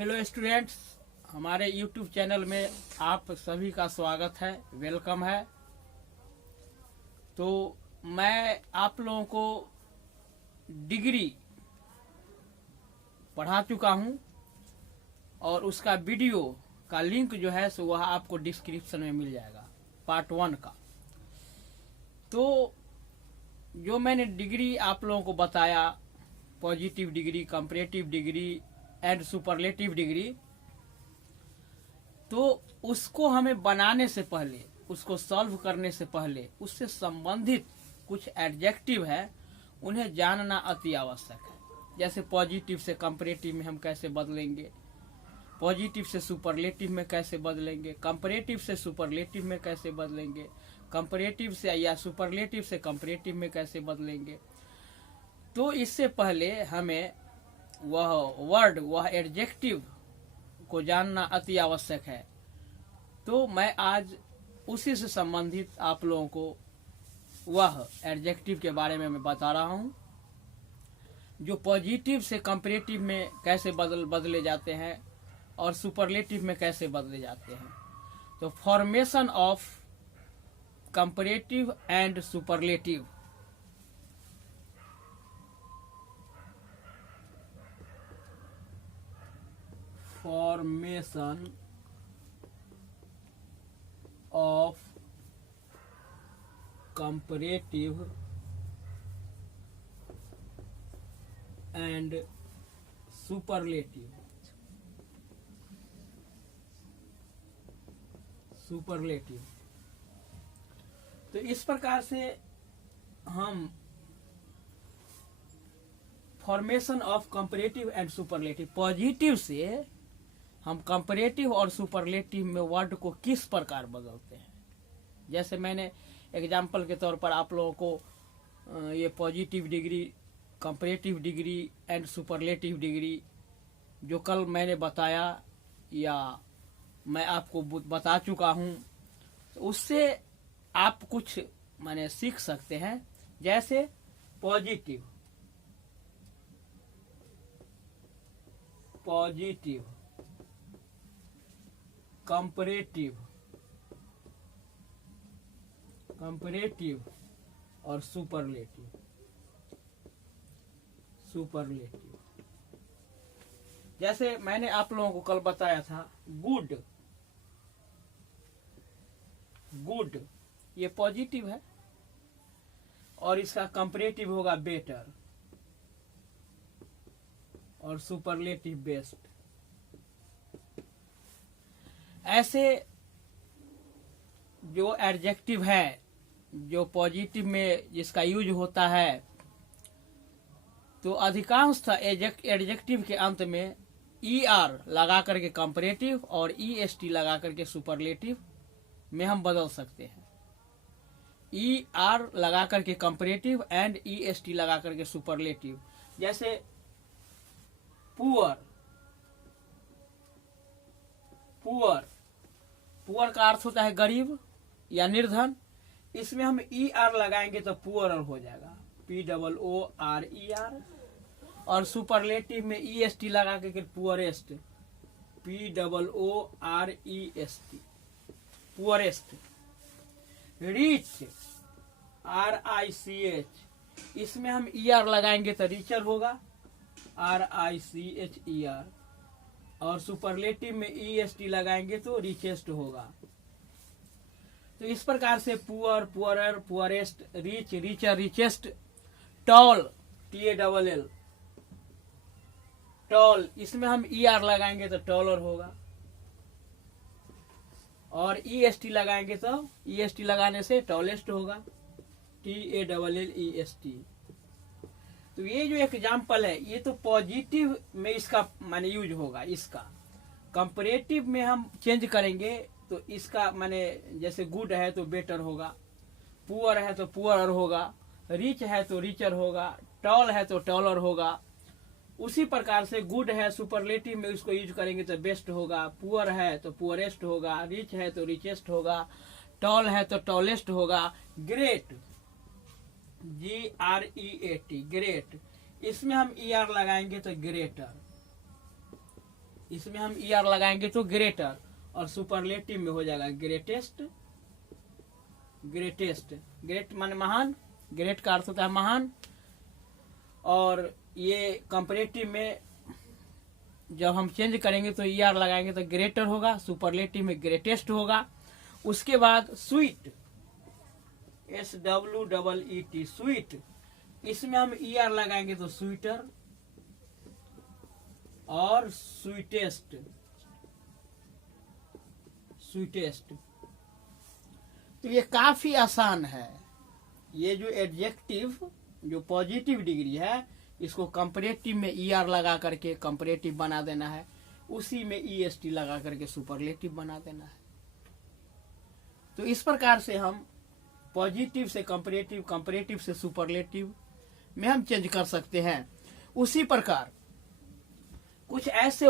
Hello students, हमारे YouTube channel में आप सभी का स्वागत है, वेलकम है। तो मैं आप लोगों को डिग्री पढ़ा चुका हूं और उसका वीडियो का लिंक जो है सो वह आपको डिस्क्रिप्शन में मिल जाएगा, पार्ट 1 का। तो जो मैंने डिग्री आप लोगों को बताया, positive degree, comparative degree and superlative degree, तो उसको हमें बनाने से पहले, उसको सॉल्व करने से पहले उससे संबंधित कुछ एडजेक्टिव है, उन्हें जानना अति आवश्यक है। जैसे पॉजिटिव से कंपैरेटिव में हम कैसे बदलेंगे, पॉजिटिव से सुपरलेटिव में कैसे बदलेंगे, कंपैरेटिव से सुपरलेटिव में कैसे बदलेंगे, कंपैरेटिव से या सुपरलेटिव से कंपैरेटिव में कैसे बदलेंगे। तो इससे पहले हमें वह वर्ड, वह एडजेक्टिव को जानना अति आवश्यक है। तो मैं आज उसी से संबंधित आप लोगों को वह एडजेक्टिव के बारे में मैं बता रहा हूं, जो पॉजिटिव से कंपैरेटिव में कैसे बदले जाते हैं और सुपरलेटिव में कैसे बदले जाते हैं। तो formation of comparative and superlative. Formation of comparative and superlative. तो इस प्रकार से हम formation of comparative and superlative, positive से हम कंपैरेटिव और सुपरलेटिव में वर्ड को किस प्रकार बदलते हैं। जैसे मैंने एग्जाम्पल के तौर पर आप लोगों को ये positive degree, comparative degree and superlative degree जो कल मैंने बताया या मैं आपको बता चुका हूं, तो उससे आप कुछ माने सीख सकते हैं। जैसे पॉजिटिव, कंपैरेटिव और सुपरलेटिव। जैसे मैंने आप लोगों को कल बताया था, गुड ये पॉजिटिव है और इसका कंपैरेटिव होगा बेटर और सुपरलेटिव बेस्ट। ऐसे जो एडजेक्टिव है जो पॉजिटिव में जिसका यूज होता है, तो अधिकांश एडजेक्टिव के अंत में ER लगा करके कंपैरेटिव और EST लगा करके सुपरलेटिव में हम बदल सकते हैं। ER लगा करके कंपैरेटिव एंड EST लगा करके सुपरलेटिव। जैसे पुअर का अर्थ होता है गरीब या निर्धन। इसमें हम ER लगाएंगे तो पुअर हो जाएगा, POORER। और सुपरलेटिव में EST लगा के poorest, POOREST, poorest. Rich, RICH, इसमें हम ER लगाएंगे तो रिचर होगा, RICHER। और सुपरलेटिव में EST लगाएंगे तो रिचेस्ट होगा। तो इस प्रकार से poor, poorer, poorest, rich, richer, richest. Tall, TALL, tall, इसमें हम ER लगाएंगे तो टॉलर होगा और EST लगाएंगे तो EST लगाने से टॉलेस्ट होगा, TALLEST। तो ये जो एग्जाम्पल है, ये तो पॉजिटिव में इसका माने यूज होगा। इसका कंपैरेटिव में हम चेंज करेंगे तो इसका माने जैसे गुड है तो बेटर होगा, पुअर है तो पुअरर होगा, रिच है तो रिचर होगा, टॉल है तो टॉलर होगा। उसी प्रकार से गुड है सुपरलेटिव में उसको यूज करेंगे तो बेस्ट होगा, पुअर है तो पुअरेस्ट होगा, रिच है तो रिचेस्ट होगा, टॉल है तो टॉलेस्ट होगा। ग्रेट, GREAT, ग्रेट, इसमें हम ER लगाएंगे तो ग्रेटर। इसमें हम ER लगाएंगे तो ग्रेटर, और सुपरलेटिव में हो जाएगा ग्रेटेस्ट। ग्रेटेस्ट, ग्रेट माने महान, ग्रेट का अर्थ होता है महान। और ये कंपैरेटिव में जब हम चेंज करेंगे तो ER लगाएंगे तो ग्रेटर होगा, सुपरलेटिव में ग्रेटेस्ट होगा। उसके बाद स्वीट, SWEET, स्वीट, इसमें हम ER लगाएंगे तो स्वीटर और स्वीटेस्ट। स्वीटेस्ट, तो ये काफी आसान है। ये जो एडजेक्टिव जो पॉजिटिव डिग्री है, इसको कंपैरेटिव में ER लगा करके कंपैरेटिव बना देना है, उसी में EST लगा करके सुपरलेटिव बना देना है। तो इस प्रकार से हम पॉजिटिव से कंपैरेटिव, कंपैरेटिव से सुपरलेटिव में हम चेंज कर सकते हैं। उसी प्रकार कुछ ऐसे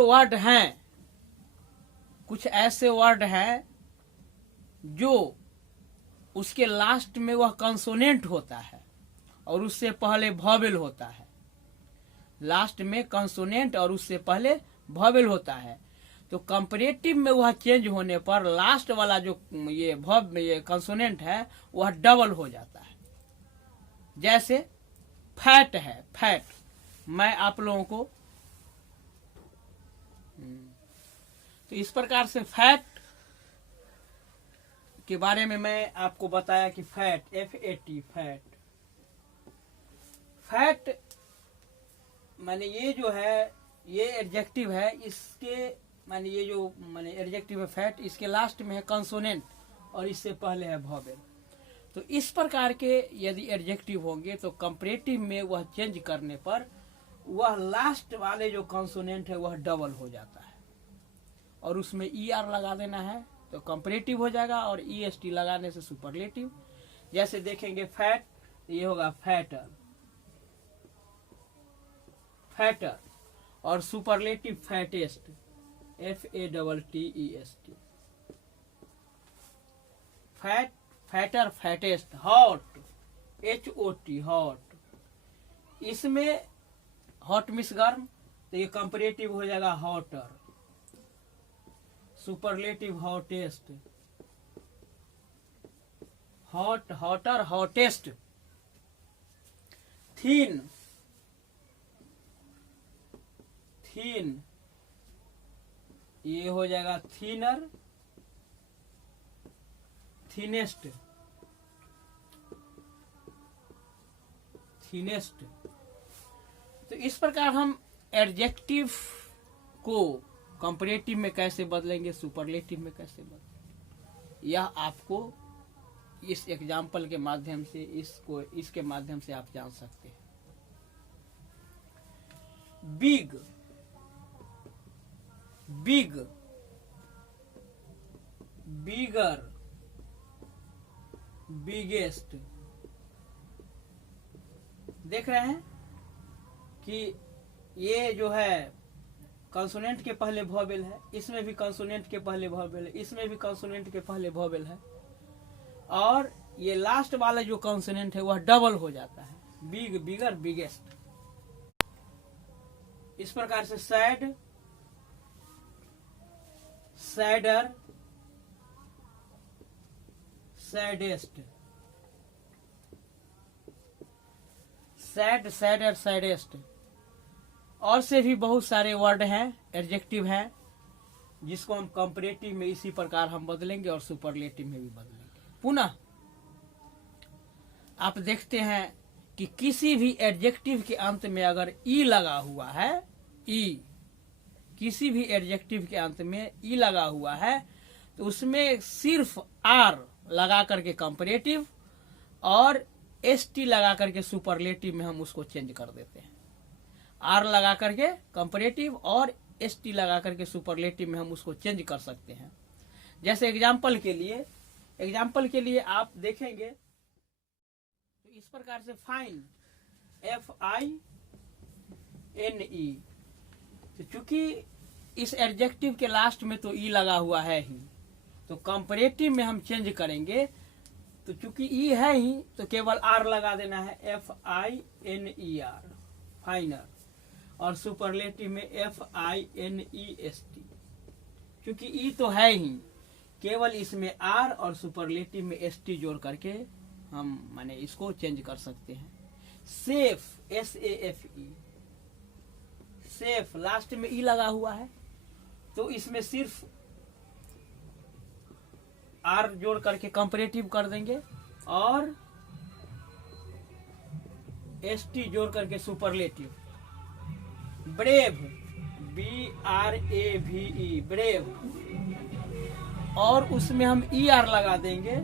वर्ड हैं जो उसके लास्ट में वह कंसोनेंट होता है और उससे पहले वॉवेल होता है। लास्ट में कंसोनेंट और उससे पहले वॉवेल होता है। तो कंपैरेटिव में वह चेंज होने पर लास्ट वाला जो ये कंसोनेंट है वह डबल हो जाता है। जैसे फैट है, फैट, मैं आप लोगों को तो इस प्रकार से फैट के बारे में मैं आपको बताया कि फैट, FAT, फैट, फैट माने ये जो है ये एडजेक्टिव है, इसके माने ये जो माने एडजेक्टिव है फैट, इसके लास्ट में है कंसोनेंट और इससे पहले है वॉवेल। तो इस प्रकार के यदि एडजेक्टिव होंगे तो कंपैरेटिव में वह चेंज करने पर वह लास्ट वाले जो कंसोनेंट है वह डबल हो जाता है और उसमें ER लगा देना है तो कंपैरेटिव हो जाएगा, और EST लगाने से सुपरलेटिव। जैसे देखेंगे फैट, ये होगा फैटर, फैटर, और superlative fattest, FATTEST, fat, fatter, fattest. Hot, HOT, hot, इसमें हॉट मिस गर्म, तो ये कंपैरेटिव हो जाएगा hotter, superlative hottest, hot, hotter, hottest. Thin, thin, ये हो जाएगा थीनर, थीनेस्ट, थीनेस्ट। तो इस प्रकार हम एडजेक्टिव को कंपैरेटिव में कैसे बदलेंगे, सुपरलेटिव में कैसे बदलेंगे, यह आपको इस एग्जाम्पल के माध्यम से इसके माध्यम से आप जान सकते हैं। बिग, बिग, बिगर, बिगेस्ट। देख रहे हैं कि ये जो है कंसोनेंट के पहले वॉवेल है, इसमें भी कंसोनेंट के पहले वॉवेल है, इसमें भी कंसोनेंट के पहले वॉवेल है, और ये लास्ट वाला जो कंसोनेंट है वह डबल हो जाता है, बिग, बिगर, बिगेस्ट। इस प्रकार से sad, sadder, saddest, sad, sadder, saddest. और से भी बहुत सारे वर्ड हैं, एडजेक्टिव हैं, जिसको हम कंपैरेटिव में इसी प्रकार हम बदलेंगे और सुपरलेटिव में भी बदलेंगे। पुनः आप देखते हैं कि किसी भी एडजेक्टिव के अंत में अगर ई लगा हुआ है, ई, किसी भी एडजेक्टिव के अंत में ई लगा हुआ है तो उसमें सिर्फ आर लगा करके कंपैरेटिव और ST लगा करके सुपरलेटिव में हम उसको चेंज कर देते हैं। आर लगा करके कंपैरेटिव और ST लगा करके सुपरलेटिव में हम उसको चेंज कर सकते हैं। जैसे एग्जाम्पल के लिए आप देखेंगे तो इस प्रकार से फाइन, FINE, तो चूंकि इस एडजेक्टिव के लास्ट में तो ई लगा हुआ है ही, तो कंपैरेटिव में हम चेंज करेंगे तो चूंकि ई है ही तो केवल आर लगा देना है, FINER, फाइनर। और सुपरलेटिव में FINEST। क्योंकि ई तो है ही, केवल इसमें R और सुपरलेटिव में ST जोड़ करके हम माने इसको चेंज कर सकते हैं। सेफ, SAFE, सेफ लास्ट में ई लगा हुआ है, तो इसमें सिर्फ R जोड़ करके कंपैरेटिव कर देंगे और ST जोड़ करके सुपरलेटिव। ब्रेव, BRAVE, ब्रेव, और उसमें हम ER लगा देंगे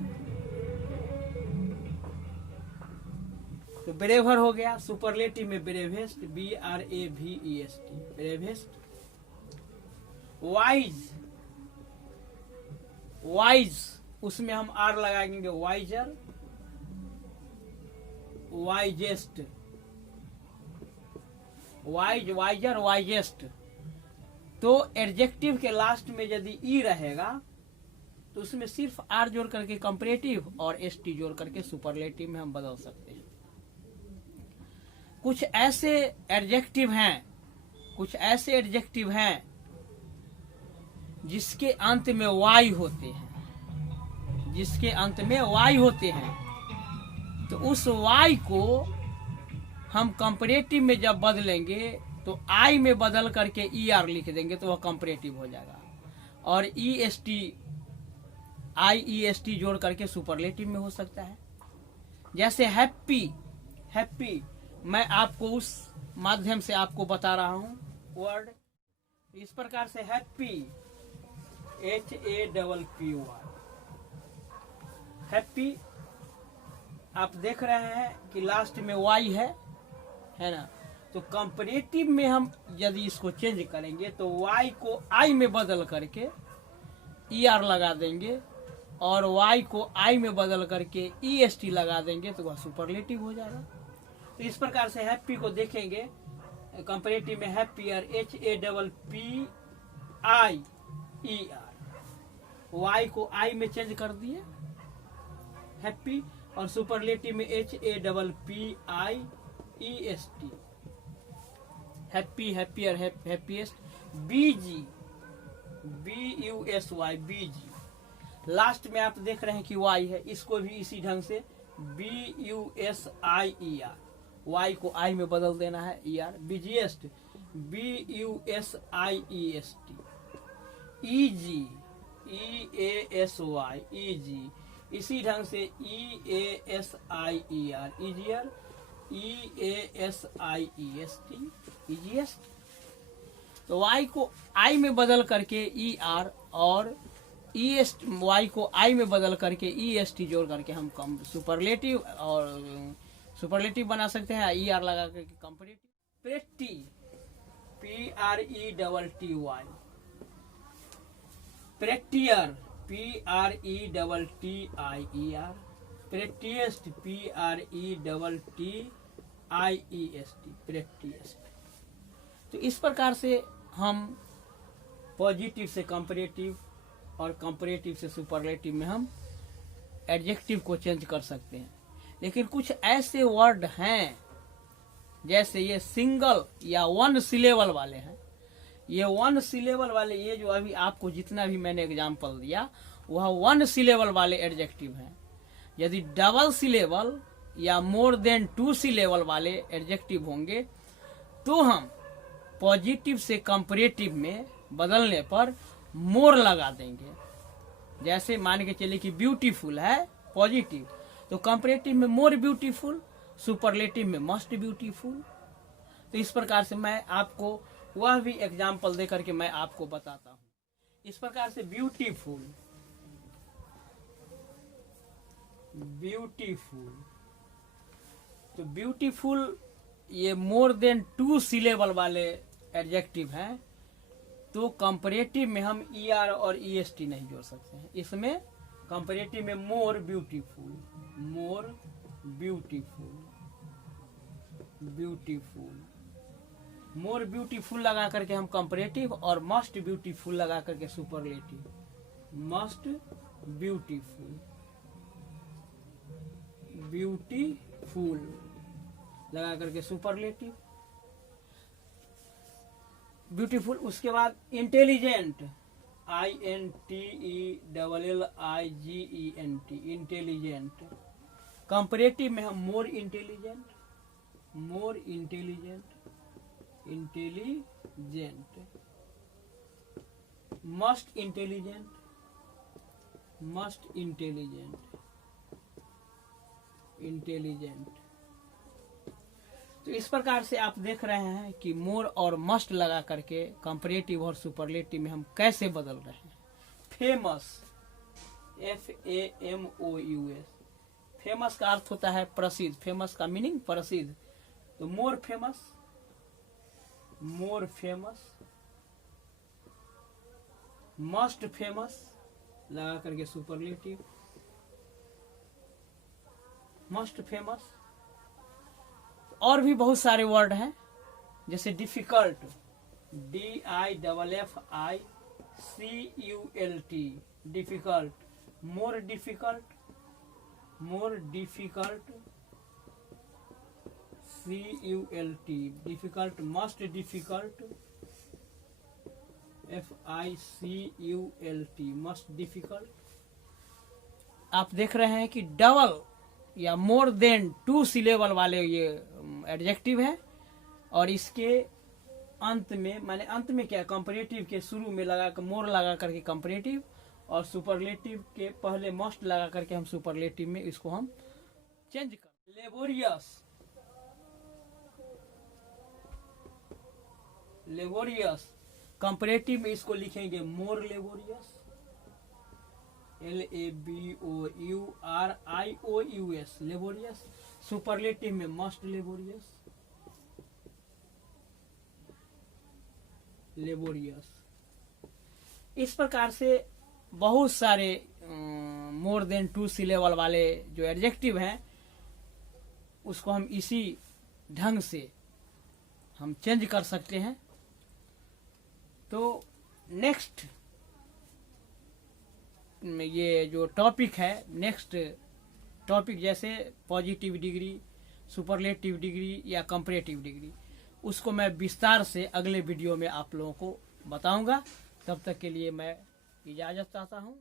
तो ब्रेवर हो गया। सुपरलेटिव में bravest, BRAVEST, bravest. Wise, wise, उसमें हम R लगाएंगे, wiser, wisest, wise, wiser, wisest. तो एडजेक्टिव के लास्ट में यदि ई रहेगा तो उसमें सिर्फ R जोड़ करके कंपैरेटिव और ST जोड़ करके सुपरलेटिव में हम बदल सकते हैं। कुछ ऐसे एडजेक्टिव हैं, कुछ ऐसे एडजेक्टिव हैं जिसके अंत में Y होते हैं, जिसके अंत में Y होते हैं, तो उस Y को हम कंपैरेटिव में जब बदलेंगे तो I में बदल करके ER लिख देंगे तो वह कंपैरेटिव हो जाएगा, और IEST जोड़ करके सुपरलेटिव में हो सकता है। जैसे हैप्पी, हैप्पी मैं आपको उस माध्यम से आपको बता रहा हूं वर्ड। इस प्रकार से हैप्पी, HAPPY, हैप्पी, आप देख रहे हैं कि लास्ट में Y है ना, तो कंपैरेटिव में हम यदि इसको चेंज करेंगे तो Y को I में बदल करके ER लगा देंगे और Y को I में बदल करके EST लगा देंगे तो वह सुपरलेटिव हो जाएगा। तो इस प्रकार से हैप्पी को देखेंगे कंपैरेटिव में हैप्पियर, HAPPIER, Y को I में चेंज कर दिए हैप्पी, और सुपरलेटिव में HAPPIEST, happy, happier, happiest. BG, BUSY, BG, last में आप देख रहे हैं कि Y है, इसको भी इसी ढंग से BUSIER, Y को I में बदल देना है ER। Busiest, BUSIEST। EG, EASY, EG, इसी ढंग से EASIER, EGR, EASIEST, EGST। तो Y को I में बदल करके ER और Y को I में बदल करके EST जोड़ करके हम कम सुपरलेटिव और सुपरलेटिव बना सकते हैं, ER लगा करके comparative. Pretty, PRETTY, प्रेटियर, PRETTIER, प्रेटिएस्ट, PRETTIEST, प्रेटिएस्ट। तो इस प्रकार से हम पॉजिटिव से कंपैरेटिव और कंपैरेटिव से सुपरलेटिव में हम एडजेक्टिव को चेंज कर सकते हैं। लेकिन कुछ ऐसे वर्ड हैं जैसे ये सिंगल या वन सिलेबल वाले हैं, ये वन सिलेबल वाले, ये जो अभी आपको जितना भी मैंने एग्जांपल दिया वह वन सिलेबल वाले एडजेक्टिव हैं। यदि डबल सिलेबल या मोर देन 2 सिलेबल वाले एडजेक्टिव होंगे तो हम पॉजिटिव से कंपैरेटिव में बदलने पर मोर लगा देंगे। जैसे मान के चलिए कि ब्यूटीफुल है पॉजिटिव, तो कंपैरेटिव में मोर ब्यूटीफुल, सुपरलेटिव में मस्ट ब्यूटीफुल। तो इस प्रकार से मैं आपको वह भी एग्जाम्पल दे करके मैं आपको बताता हूँ। इस प्रकार से ब्यूटीफुल, ब्यूटीफुल, तो ब्यूटीफुल ये मोर देन 2 सिलेबल वाले एडजेक्टिव हैं, तो कंपैरेटिव में हम ER और EST नहीं जोड़ सकते हैं। इसमें कंपैरेटिव में more beautiful, more beautiful, beautiful, more beautiful लगा करके हम कंपैरेटिव और मस्ट ब्यूटीफुल लगा करके सुपरलेटिव, मस्ट ब्यूटीफुल, ब्यूटीफुल लगा करके सुपरलेटिव। ब्यूटीफुल। उसके बाद इंटेलिजेंट, INTELLIGENT, इंटेलिजेंट। कंपैरेटिव में हम more intelligent, intelligent. Must intelligent, intelligent. तो इस प्रकार से आप देख रहे हैं कि मोर और मस्ट लगा करके कंपैरेटिव और सुपरलेटिव में हम कैसे बदल रहे हैं। फेमस, FAMOUS, फेमस का अर्थ होता है प्रसिद्ध, फेमस का मीनिंग प्रसिद्ध। तो मोर फेमस, मस्ट फेमस लगा करके सुपरलेटिव, मस्ट फेमस। और भी बहुत सारे वर्ड हैं, जैसे difficult, DIFFICULT, difficult. More difficult, CULT, difficult. Must difficult, FICULT, must difficult. आप देख रहे हैं कि डबल या मोर देन 2 सिलेबल वाले ये एडजेक्टिव है, और इसके अंत में, माने अंत में क्या, कंपैरेटिव के शुरू में लगा कर मोर लगा करके कंपैरेटिव, और सुपरलेटिव के पहले मस्ट लगा करके हम सुपरलेटिव में इसको हम चेंज कर। लेबोरियस, कंपैरेटिव में इसको लिखेंगे मोर लेबोरियस, LABOURIOUS, लेबोरियस। सुपरलेटिव में मस्ट लेबोरियस। इस प्रकार से बहुत सारे मोर देन 2 सिलेबल वाले जो एडजेक्टिव हैं उसको हम इसी ढंग से हम चेंज कर सकते हैं। तो नेक्स्ट ये जो टॉपिक है, नेक्स्ट टॉपिक जैसे पॉजिटिव डिग्री, सुपरलेटिव डिग्री या कंपैरेटिव डिग्री, उसको मैं विस्तार से अगले वीडियो में आप लोगों को बताऊंगा। तब तक के लिए मैं इजाज़त चाहता हूं।